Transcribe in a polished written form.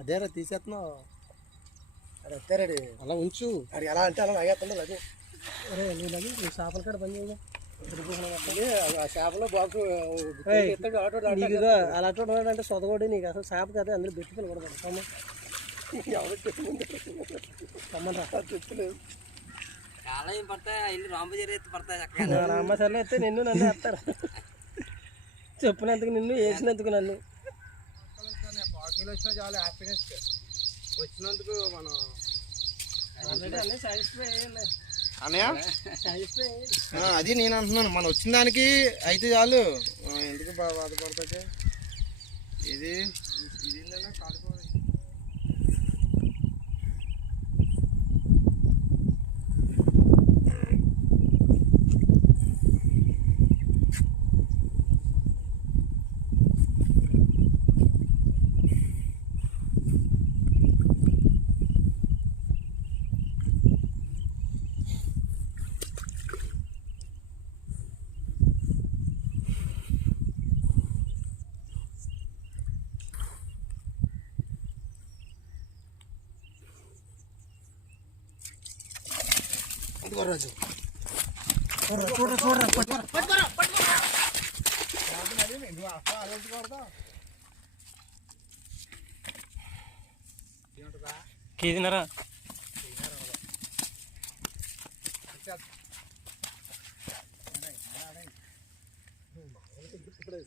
అదేరా తీసేస్తున్నావు. అది ఎత్తారడి అలా ఉంచు. అది ఎలా అంటే అలా లాగేస్తుండదు. అది అరే నువ్వు నువ్వు చేపల కాడ పని చేయగా ఆ చేపలో బాక్స్ అలాంటి అంటే సొదగొడి నీకు అసలు చేప కదా అందులో పెట్టుకుని కూడా పడతాము. ఎవరు కమ్మరా చెప్తలేదు. రామ్మ సర్లే అయితే నిన్ను నన్ను వేస్తారు. చెప్పినందుకు నిన్ను వేసినందుకు నన్ను. పాకిలు వచ్చినా చాలా హ్యాపీనెస్ వచ్చినందుకు మనం అది నేను అంటున్నాను. మనం వచ్చిన దానికి అయితే చాలు. ఎందుకు బాధపడతాకే ఇది ఇది కాలిపోవాలి. రాజు కేజీనరా ఇప్పుడు